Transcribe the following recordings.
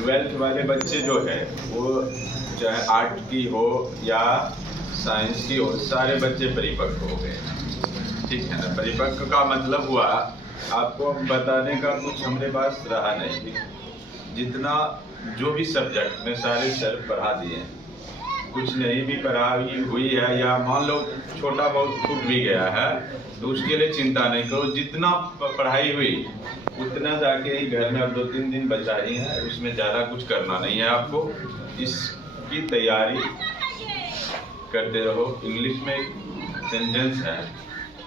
Twelfth वाले बच्चे जो है वो चाहे आर्ट की हो या साइंस की हो, सारे बच्चे परिपक्व हो गए, ठीक है ना। परिपक्व का मतलब हुआ आपको बताने का कुछ हमारे पास रहा नहीं, जितना जो भी सब्जेक्ट में सारे सर पढ़ा दिए हैं, कुछ नहीं भी पढ़ाई हुई है या मान लो छोटा बहुत छूट भी गया है तो उसके लिए चिंता नहीं करो, जितना पढ़ाई हुई उतना जाके ही घर में अब 2-3 दिन बचा ही है, उसमें ज़्यादा कुछ करना नहीं है आपको। इसकी तैयारी करते रहो। इंग्लिश में एक सेंटेंस है,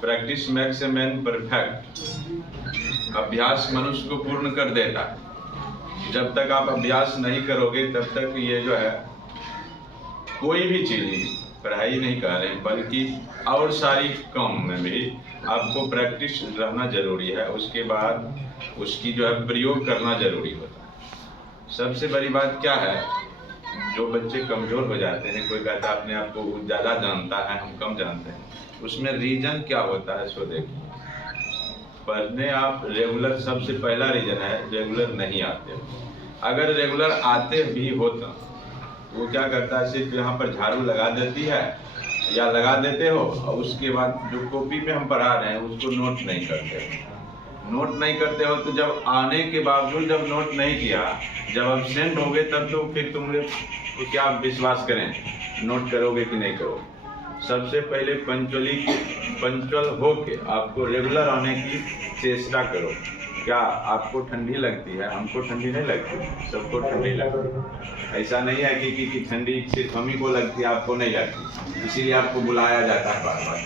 practice makes a man perfect. अभ्यास मनुष्य को पूर्ण कर देता है। जब तक आप अभ्यास नहीं करोगे तब तक ये जो है कोई भी चीज़, पढ़ाई नहीं कर रहे बल्कि और सारी काम में भी आपको प्रैक्टिस रहना जरूरी है। उसके बाद उसकी जो है प्रयोग करना जरूरी होता है। सबसे बड़ी बात क्या है, जो बच्चे कमज़ोर हो जाते हैं, कोई कहता है अपने आप को ज़्यादा जानता है हम कम जानते हैं, उसमें रीज़न क्या होता है सो देखिए। पढ़ने आप रेगुलर, सबसे पहला रीज़न है रेगुलर नहीं आते। अगर रेगुलर आते भी होता वो क्या करता है, सिर्फ यहाँ पर झाड़ू लगा देती है या लगा देते हो और उसके बाद जो कॉपी में हम पढ़ा रहे हैं उसको नोट नहीं करते। नोट नहीं करते हो तो जब आने के बावजूद जब नोट नहीं किया, जब एब्सेंट हो गए तब तो फिर तुम लोग तो क्या विश्वास करें, नोट करोगे कि नहीं करोगे। सबसे पहले पंचुअल हो के आपको रेगुलर आने की चेष्टा करो। क्या आपको ठंडी लगती है? हमको ठंडी नहीं लगती, सबको ठंडी लगती है। ऐसा नहीं है कि ठंडी सिर्फ हम ही को लगती है, आपको नहीं लगती, इसीलिए आपको बुलाया जाता है बार बार।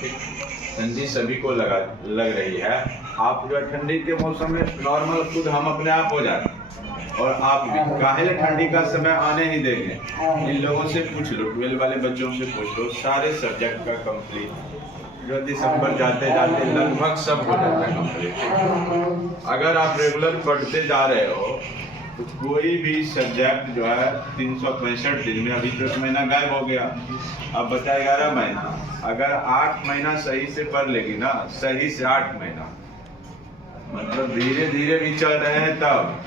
ठंडी सभी को लग रही है। आप जो है ठंडी के मौसम में नॉर्मल खुद हम अपने आप हो जाते हैं और आप भी काहे ठंडी का समय आने ही देंगे। इन लोगों से पूछ लो, 12 वाले बच्चों से पूछ लो, सारे सब्जेक्ट का कंप्लीट जो दिसंबर जाते जाते लगभग सब हो जाता है कंप्लीट। अगर आप रेगुलर पढ़ते जा रहे हो तो कोई भी सब्जेक्ट जो है 365 दिन में, अभी तो एक महीना गायब हो गया, अब बचा 11 महीना। अगर 8 महीना सही से पढ़ लेगी ना, सही से 8 महीना, मतलब धीरे धीरे भी चल रहे हैं तब,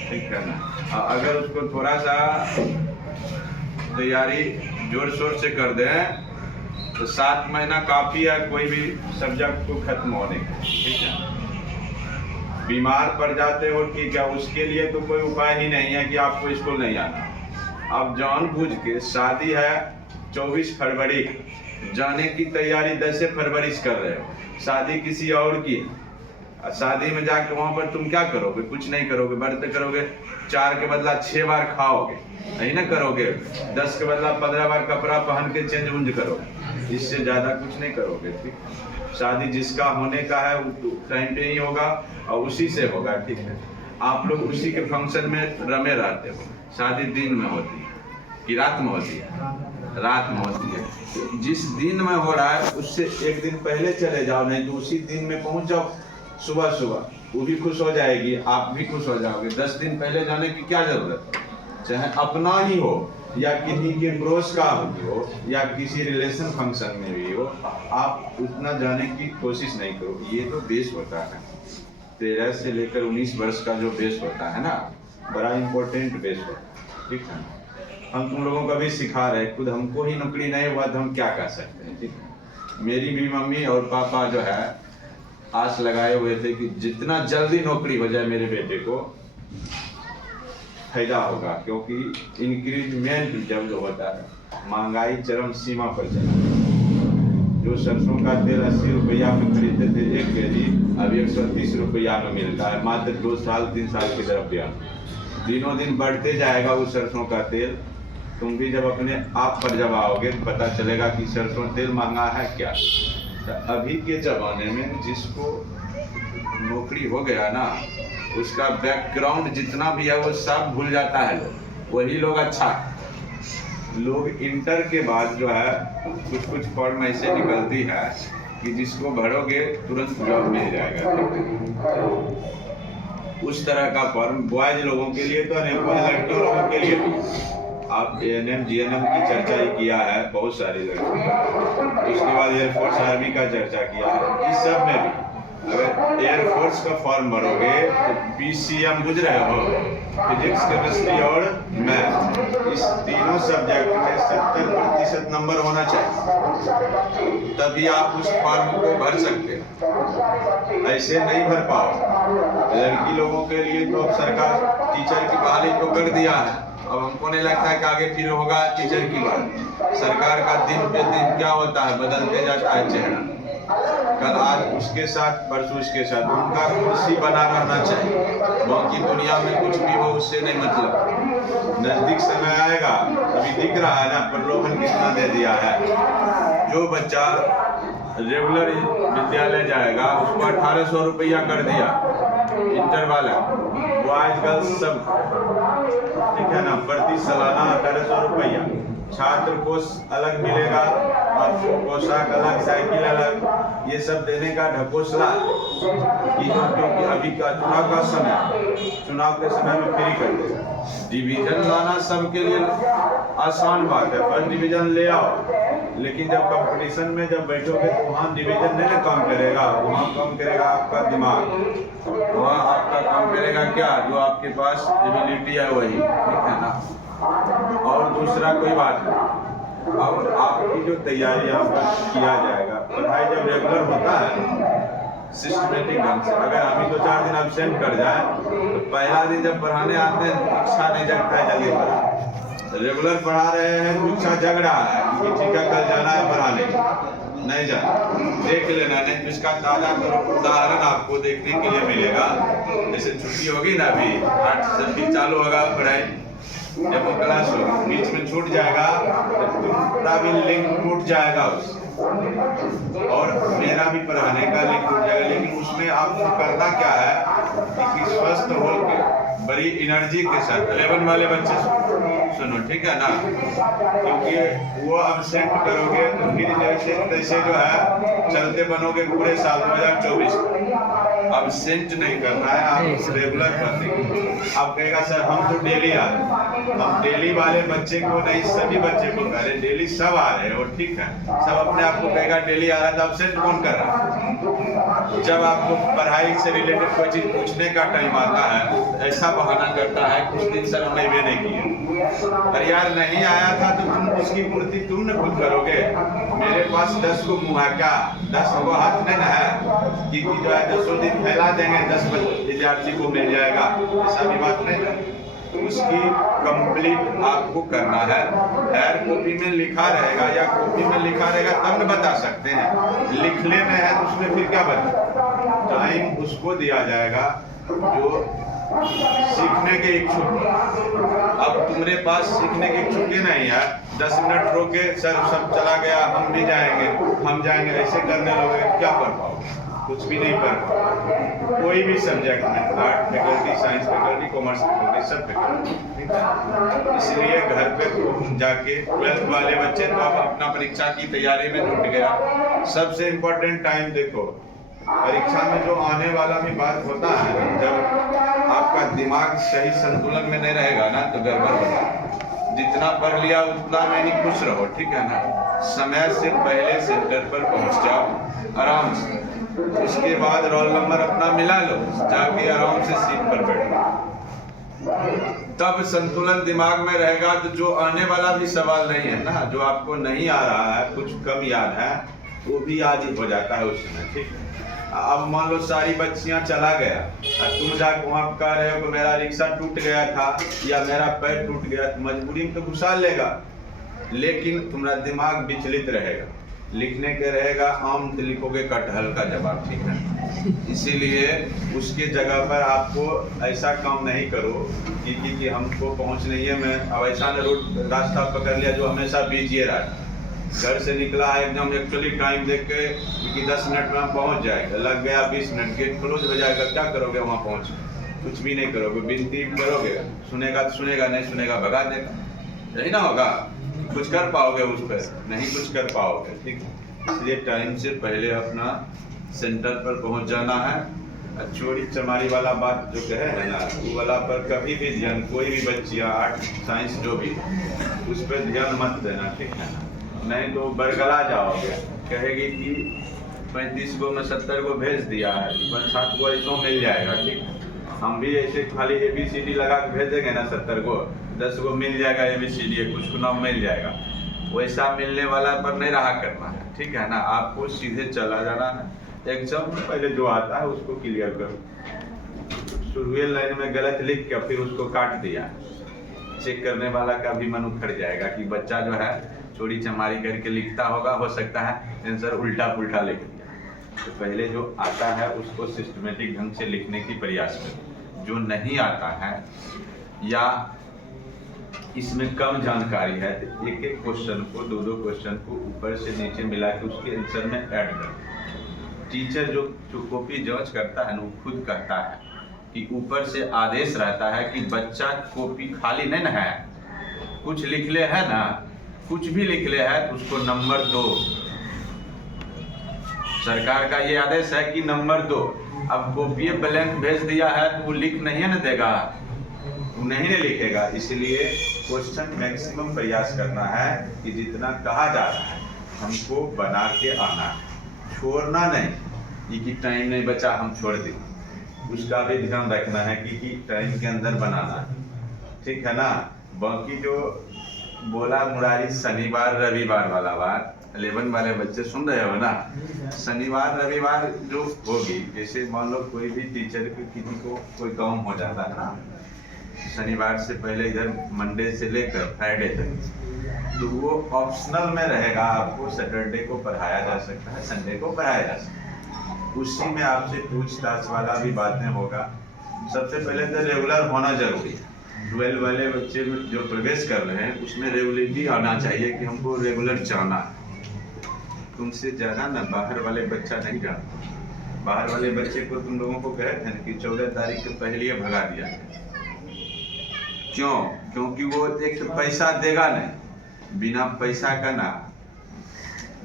ठीक है ना। अगर उसको थोड़ा सा तैयारी जोर शोर से कर दें तो 7 महीना काफी है कोई भी सब्जेक्ट को खत्म होने के, ठीक है। बीमार पड़ जाते हो, ठीक है, उसके लिए तो कोई उपाय ही नहीं है कि आपको स्कूल नहीं आना। आप जानबूझ के, शादी है 24 फरवरी, जाने की तैयारी 10 फरवरी से कर रहे हो, शादी किसी और की है। शादी में जाके वहां पर तुम क्या करोगे? कुछ नहीं करोगे। व्रत करोगे, 4 के बदला 6 बार खाओगे, नहीं ना करोगे। 10 के बदला 15 बार कपड़ा पहन के चेंज उंज करोगे, इससे ज्यादा कुछ नहीं करोगे, ठीक। शादी जिसका होने का है वो टाइम पे ही होगा और उसी से होगा, ठीक है। आप लोग उसी के फंक्शन में रमे रहते हो। शादी दिन में होती है कि रात में होती है? रात में होती है। जिस दिन में हो रहा है उससे एक दिन पहले चले जाओ, नहीं तो उसी दिन में पहुंच जाओ सुबह सुबह, वो भी खुश हो जाएगी, आप भी खुश हो जाओगे। 10 दिन पहले जाने की क्या जरूरत है? चाहे अपना ही हो या किसी के पड़ोस का हो या किसी रिलेशन फंक्शन में भी हो, आप उतना जाने की कोशिश नहीं करो। ये तो बेस होता है 13 से लेकर 19 वर्ष का जो बेस होता है ना, बड़ा इम्पोर्टेंट बेस होता है, ठीक है। हम तुम लोगों को भी सिखा रहे, खुद हमको ही नौकरी नहीं हुआ तो हम क्या कर सकते हैं, ठीक है। मेरी भी मम्मी और पापा जो है आस लगाए हुए थे कि जितना जल्दी नौकरी हो जाए मेरे बेटे को फायदा होगा, क्योंकि इंक्रीजमेंट जब जो होता है, महंगाई चरम सीमा पर चला। जो सरसों का तेल 80 रुपया में खरीदते थे 1 केजी, अब 130 रुपया में मिलता है, मात्र 2 साल 3 साल की तरफ गया। दिनों दिन बढ़ते जाएगा वो सरसों का तेल। तुम भी जब अपने आप पर जब आओगे तो पता चलेगा कि सरसों तेल महंगा है क्या। तो अभी के ज़माने में जिसको नौकरी हो गया ना, उसका बैकग्राउंड जितना भी है वो सब भूल जाता है लोग। वही लोग अच्छा, लोग इंटर के बाद जो है कुछ फॉर्म ऐसे निकलती है कि जिसको भरोगे तुरंत जॉब मिल जाएगा। उस तरह का फॉर्म बॉयज लोगों के लिए तो नहीं, लड़कियों लोगों के लिए भी। आप ANM GNM की चर्चा ही किया है, बहुत सारी लड़कियों, उसके बाद एयरफोर्स आर्मी का चर्चा किया है। इस सब में भी अगर एयरफोर्स का फॉर्म भरोगे तो PCM बुझ रहे हो, फिजिक्स, केमिस्ट्री और मैथ, इस तीनों सब्जेक्ट में 70% नंबर होना चाहिए, तभी आप उस फॉर्म को भर सकते हो, ऐसे नहीं भर पाओ। लड़की लोगों के लिए तो अब सरकार टीचर की बहाली तो कर दिया है, अब हमको नहीं लगता है कि आगे फिर होगा टीचर की बात। सरकार का दिन पे दिन क्या होता है, बदलते जाता है चेहरा, कल आज उसके साथ परसों उसके साथ, उनका कुर्सी बना रहना चाहिए, बाकी दुनिया में कुछ भी हो उससे नहीं मतलब। नजदीक समय आएगा, अभी दिख रहा है ना प्रलोभन कितना दे दिया है। जो बच्चा रेगुलर विद्यालय जाएगा उसको 1800 रुपया कर दिया, इंटर वाला, बॉयज गर्ल्स सब, ठीक है ना, प्रति सालाना 1800 रुपया। छात्र को अलग मिलेगा, पोशाक अलग, साइकिल अलग, ये सब देने का ढकोसला, क्योंकि अभी का चुनाव का समय, चुनाव के समय में फ्री कर देगा। डिवीजन लाना सबके लिए आसान बात है, फर्स्ट डिवीजन ले आओ, लेकिन जब कंपटीशन में जब बैठोगे तो वहाँ डिवीजन नहीं काम करेगा, वहाँ काम करेगा आपका दिमाग, वहाँ आपका काम करेगा क्या, जो आपके पास एबिलिटी है वही, ठीक है ना। और दूसरा कोई बात नहीं, अब आपकी जो तैयारी यहाँ पर किया जाएगा, पढ़ाई जब रेगुलर होता है सिस्टमेटिक ढंग से, अगर हम ही 2-4 दिन एब्सेंट कर जाए तो पहला दिन जब पढ़ाने आते हैं तो इच्छा नहीं जगता है जल्दी पढ़ा। रेगुलर पढ़ा रहे हैं तो इच्छा जग रहा है कि ठीक है कल जाना है पढ़ाने, नहीं जाना, देख लेना, नहीं तो इसका ताज़ा उदाहरण आपको देखने के लिए मिलेगा। जैसे छुट्टी होगी ना, अभी 8 से फिर चालू होगा पढ़ाई, जब वो क्लास होगी बीच में छूट जाएगा तो तुम्हारा भी लिंक टूट जाएगा उससे, और मेरा भी पढ़ाने का लिंक टूट जाएगा। लेकिन उसमें आपको करना क्या है कि स्वस्थ होकर बड़ी एनर्जी के साथ 11 वाले बच्चे सुनो, ठीक है ना, क्योंकि वो एब्सेंट करोगे तो फिर जैसे जो है चलते बनोगे पूरे साल 2024। एब्सेंट नहीं करना है, आप रेगुलर पढ़ेंगे। आप कहेगा सर हम तो डेली आ रहे हैं, हम डेली वाले बच्चे को नहीं, सभी बच्चे को कह रहे, डेली सब आ रहे हैं, और ठीक है, सब अपने आप को कहेगा डेली आ रहा है, तो एब्सेंट कौन कर रहा है। जब आपको पढ़ाई से रिलेटेड कोई चीज पूछने का टाइम आता है, ऐसा बहाना करता है कुछ दिन सर हमने भी नहीं किए, अरे यार नहीं आया था तो तुम उसकी पूर्ति तुम न खुद करोगे। मेरे पास 10 को मुँह है क्या, 10 को हाथ नहीं ना है कि जो है 10 दिन फैला देंगे, 10 विद्यार्थी को मिल जाएगा, ऐसा भी बात नहीं है। उसकी कंप्लीट आपको करना है। हेयर कॉपी में लिखा रहेगा या कॉपी में लिखा रहेगा तब न बता सकते हैं, लिखने में है तो उसमें फिर क्या बता। टाइम उसको दिया जाएगा जो सीखने के इच्छुक। अब तुम्हारे पास सीखने के इच्छुक ही नहीं है, 10 मिनट रोके सर सब चला गया, हम भी जाएंगे, हम जाएंगे, ऐसे करने लोगे क्या कर पाओगे, कुछ भी नहीं कर पाओगे। कोई भी सब्जेक्ट में, art faculty, science faculty, commerce faculty, सब फैकल्टी, ठीक है। इसलिए घर पे तो जाके 12th वाले बच्चे तो अब अपना परीक्षा की तैयारी में जुट गया। सबसे इम्पोर्टेंट टाइम देखो, परीक्षा में जो आने वाला भी बात होता है, जब आपका दिमाग सही संतुलन में नहीं रहेगा ना तो गड़बड़ होगा। जितना पढ़ लिया उतना में नहीं खुश रहो, ठीक है ना। समय से पहले सेंटर पर पहुंच जाओ आराम से, उसके बाद रोल नंबर अपना मिला लो, जाके आराम से सीट पर बैठो, तब संतुलन दिमाग में रहेगा। तो जो आने वाला भी सवाल नहीं है ना, जो आपको नहीं आ रहा है, कुछ कम याद है, वो भी आज ही हो जाता है उस समय, ठीक है। अब मान लो सारी बच्चियां चला गया और तुम जाके वहाँ कह रहे हो कि मेरा रिक्शा टूट गया था या मेरा पैर टूट गया, तो मजबूरी में तो घुसा लेगा, लेकिन तुम्हारा दिमाग विचलित रहेगा, लिखने के रहेगा आम तो लिखोगे कटहल का जवाब, ठीक है। इसीलिए उसके जगह पर आपको ऐसा काम नहीं करो कि हमको पहुँच नहीं है, मैं अब ऐसा रोड रास्ता पकड़ लिया जो हमेशा बीजिए रहा, घर से निकला है एकदम एक्चुअली टाइम देख के कि 10 मिनट में हम पहुंच जाएगा, लग गया 20 मिनट, गेट क्लोज हो जाएगा, क्या करोगे वहाँ पहुँच, कुछ भी नहीं करोगे, विनती करोगे, सुनेगा तो सुनेगा, नहीं सुनेगा भगा देगा, यही ना होगा, कुछ कर पाओगे उस पर, नहीं कुछ कर पाओगे, ठीक है। इसलिए टाइम से पहले अपना सेंटर पर पहुँच जाना है। चोरी चमारी वाला बात जो कहे है ना, वो वाला पर कभी भी ध्यान, कोई भी बच्चियाँ आर्ट साइंस जो भी, उस पर ध्यान मत देना, ठीक है ना, नहीं तो बरगला जाओगे। कहेगी कि 35 को में 70 को भेज दिया है, 5-7 को ऐसो मिल जाएगा। ठीक, हम भी ऐसे खाली ABCD लगा के भेज देंगे ना 70 को, 10 को मिल जाएगा ABCD, कुछ को नाम मिल जाएगा। वैसा मिलने वाला पर नहीं रहा करना है, ठीक है ना। आपको सीधे चला जाना है, एग्जाम पहले जो आता है उसको क्लियर करो। शुरुआती लाइन में गलत लिख के फिर उसको काट दिया, चेक करने वाला का भी मन उखड़ जाएगा कि बच्चा जो है चोरी चमारी करके लिखता होगा, हो सकता है आंसर उल्टा पुल्टा लिख दिया। तो पहले जो आता है उसको सिस्टमेटिक ढंग से लिखने की प्रयास करें। जो नहीं आता है या इसमें कम जानकारी है तो एक एक क्वेश्चन को, दो क्वेश्चन को ऊपर से नीचे मिला के उसके आंसर में ऐड करें। टीचर जो कॉपी जांच करता है ना, वो खुद कहता है कि ऊपर से आदेश रहता है कि बच्चा कॉपी खाली नहीं ना है, कुछ लिख ले है ना, कुछ भी लिख ले है तो उसको नंबर 2। सरकार का ये आदेश है कि नंबर 2। अब कॉपी ब्लैंक भेज दिया है तो वो लिख नहीं ना देगा, वो नहीं ना लिखेगा। इसलिए क्वेश्चन मैक्सिमम प्रयास करना है कि जितना कहा जा रहा है हमको बना के आना है, छोड़ना नहीं। ये कि टाइम नहीं बचा हम छोड़ दें, उसका भी ध्यान रखना है कि टाइम के अंदर बनाना है, ठीक है ना। बाकी जो बोला मुरारी शनिवार रविवार वाला बात, 11 वाले बच्चे सुन रहे हो ना, शनिवार रविवार जो होगी, जैसे मान लो कोई भी टीचर को किसी को कोई काम हो जाता है ना, शनिवार से पहले इधर मंडे से लेकर फ्राइडे तक, तो वो ऑप्शनल में रहेगा। आपको सैटरडे को पढ़ाया जा सकता है, संडे को पढ़ाया जा सकता है। उसी में आपसे पूछताछ वाला भी बातें होगा। सबसे पहले तो रेगुलर होना जरूरी है। 12 वाले बच्चे जो प्रवेश कर रहे हैं उसमें रेगुलरिटी आना चाहिए कि हमको रेगुलर जाना है। तुमसे ज़्यादा ना बाहर वाले बच्चा नहीं जानता। बाहर वाले बच्चे को तुम लोगों को कहे थे कि 14 तारीख के पहले भगा दिया। क्यों? क्योंकि वो एक पैसा देगा नहीं, बिना पैसा का ना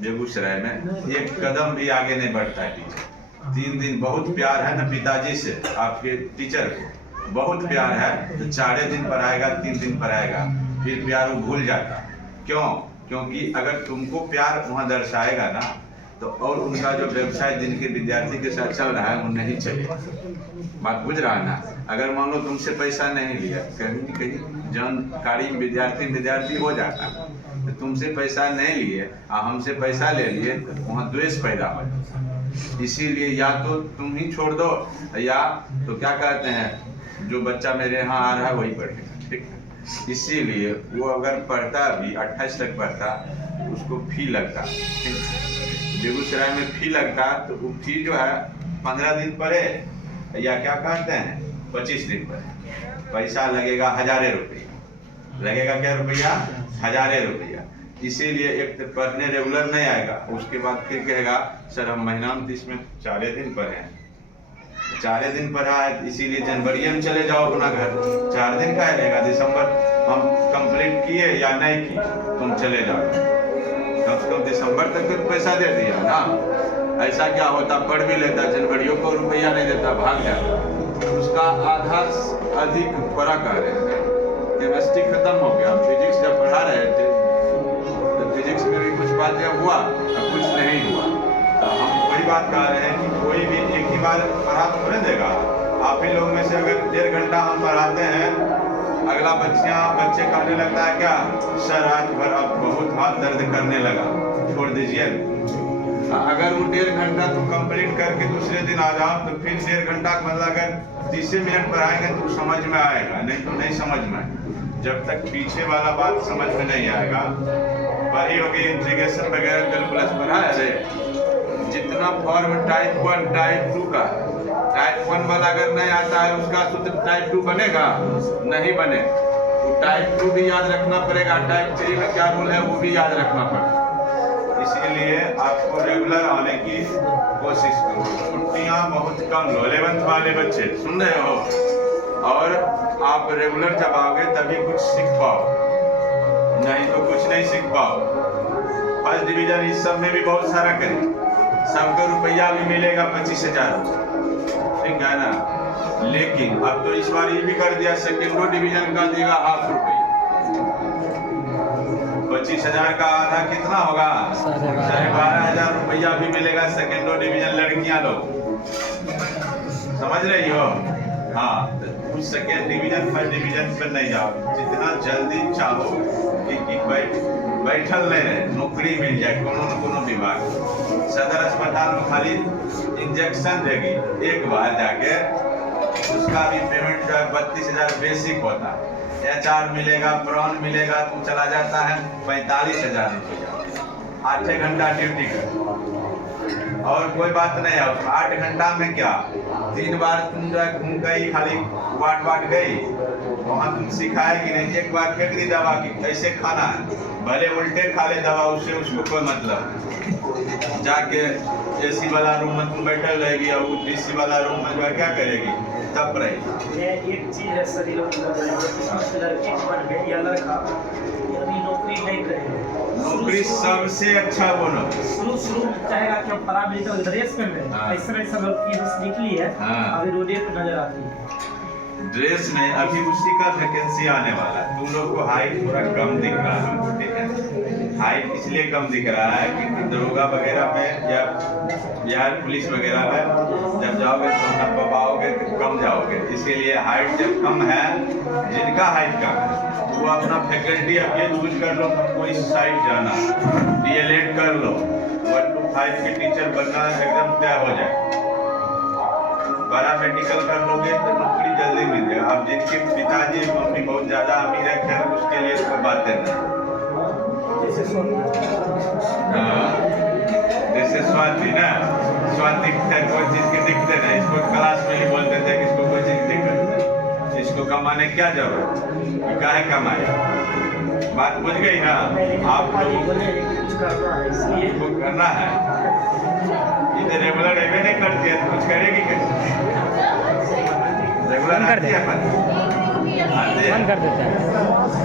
बेगूसराय में एक कदम भी आगे नहीं बढ़ता है टीचर। 3 दिन बहुत प्यार है ना पिताजी से, आपके टीचर को बहुत प्यार है तो 4 दिन पढ़ाएगा, 3 दिन पढ़ाएगा, फिर प्यार वो भूल जाता। क्यों? क्योंकि अगर तुमको प्यार वहाँ दर्शाएगा ना तो और उनका जो व्यवसाय जिनके विद्यार्थी के साथ चल रहा है वो नहीं चलेगा। बात बुझ रहा है ना। अगर मान लो तुमसे पैसा नहीं लिया, कहीं कहीं जानकारी विद्यार्थी हो जाता है, तो तुमसे पैसा नहीं लिए और हमसे पैसा ले लिए तो वहाँ द्वेष पैदा हो जाता। इसीलिए या तो तुम ही छोड़ दो या तो क्या कहते हैं जो बच्चा मेरे यहाँ आ रहा है वही पढ़ेगा, ठीक है। इसीलिए वो अगर पढ़ता भी 28 तक पढ़ता उसको फी लगता, ठीक। बेगूसराय में फी लगता तो वो फी जो है 15 दिन पढ़े या क्या कहते हैं 25 दिन पढ़े, पैसा लगेगा 1000 रुपया। लगेगा क्या रुपया? 1000 रुपया। इसीलिए एक तो पढ़ने रेगुलर नहीं आएगा, उसके बाद फिर कहेगा सर हम महीना में इसमें 4 दिन पढ़े हैं, 4 दिन पढ़ा है इसीलिए जनवरी में चले जाओ अपना घर। 4 दिन का रहेगा, दिसंबर हम कंप्लीट किए या नहीं किए तुम चले जाओ, कम से कम दिसंबर तक तो पैसा दे दिया ना। ऐसा क्या होता, पढ़ भी लेता, जनवरियों को रुपया नहीं देता, भाग जाता। उसका आधा अधिक पढ़ा कर रहे हैं। केमिस्ट्री खत्म हो गया, फिजिक्स जब पढ़ा रहे थे तो फिजिक्स में भी कुछ बातें हुआ और कुछ नहीं हुआ। तो हम वही बात कह रहे हैं कि कोई भी एक ही बार पढ़ा थोड़े देगा। आप ही लोग में से अगर 1.5 घंटा हम पढ़ाते हैं, अगला बच्चे कहने लगता है क्या सर आज भर अब बहुत हाथ दर्द करने लगा, छोड़ दीजिए। अगर वो 1.5 घंटा तो कंप्लीट करके दूसरे दिन आ जाओ तो फिर 1.5 घंटा मतलब अगर 30 मिनट पढ़ाएंगे तो समझ में आएगा, नहीं तो नहीं समझ में। जब तक पीछे वाला बात समझ में नहीं आएगा, पढ़ी होगी इंटीग्रेशन वगैरह कैलकुलस पढ़ा है, जितना फॉर्म टाइप 1 टाइप 2 का, टाइप 1 वाला अगर नहीं आता है उसका सूत्र टाइप 2 बनेगा नहीं बने, तो टाइप 2 भी याद रखना पड़ेगा। टाइप 3 में क्या रूल है वो भी याद रखना पड़ेगा। इसीलिए आपको रेगुलर आने की कोशिश करो। छुट्टियां बहुत कम लो। 11th वाले बच्चे सुन रहे हो, और आप रेगुलर जब आओगे तभी कुछ सीख पाओ, नहीं तो कुछ नहीं सीख पाओ। फर्स्ट डिवीजन इस सब में भी बहुत सारा करें, सबको रुपया भी मिलेगा 25,000, ठीक है ना। लेकिन अब तो इस बार ये भी कर दिया सेकेंडो डिवीजन का देगा ½ रुपया। 25,000 का आधा कितना होगा? 12,500 रुपया भी मिलेगा सेकेंडो डिवीजन लड़कियां लोग, समझ रही हो? हाँ, तो सेकेंड डिवीजन फर्स्ट डिवीजन पर नहीं जाओ, जितना जल्दी चाहो कि बैठल नहीं रहे, नौकरी मिल जाए कोनो न कोनो विभाग। सदर अस्पताल में खाली इंजेक्शन देगी एक बार जाके, उसका भी पेमेंट जो है 32,000 बेसिक होता है। HR मिलेगा, प्रॉन मिलेगा, तो चला जाता है 45,000 रुपया, 8 घंटा ड्यूटी कर, और कोई बात नहीं है। 8 घंटा में क्या 3 बार तुम जो है घूम गई, खाली वाट गई, वहाँ तुम सिखाएगी नहीं, एक बार फेंक दी दवा की कैसे खाना है, भले उल्टे खा ले दवा, उससे उसको कोई मतलब। जाके AC वाला रूम में तुम बैठल रहेगी और DC वाला रूम में जो है क्या करेगी, तब रहेगी। एक चीज है सभी लोग लड़के या लड़का अभी नौकरी नहीं करेंगे, नौकरी सबसे अच्छा बोलो, शुरू चाहेगा कि हम पैरामिलिट्री ड्रेस में ऐसा लोग निकली है, अभी रोडे पे नजर आती है ड्रेस में। अभी उसी का वैकेंसी आने वाला है। तुम लोग को हाइट थोड़ा कम दिख रहा है, ठीक है? हाइट इसलिए कम दिख रहा है कि दरोगा वगैरह में या बिहार पुलिस वगैरह में जब जाओगे तो नब्बा पाओगे तो कम जाओगे, इसीलिए हाइट जब कम है, जिनका हाइट कम है वो अपना फैकल्टी अब ये चूज कर लो, हमको इस साइड जाना, DLED कर लो, 1 to 5 के टीचर बनना एकदम तय हो जाए। पैरामेडिकल कर लोगे तो नौकरी जल्दी मिल जाएगा। अब जिनके पिताजी मम्मी बहुत ज्यादा अमीर है, उसके लिए कोई बात नहीं। जैसे स्वाति ना, स्वाति कोई चीज के दिखते नहीं, इसको क्लास में ही बोलते थे कि इसको कोई चीज दिक्कत, इसको कमाने क्या जरूरत, काहे कमाए, बात बुझ गई ना? आप लोगों को करना है, इधर रेगुलर रेवे नहीं करती है तो कुछ करेगी कैसे? रेगुलर आती है, बंद कर देता है।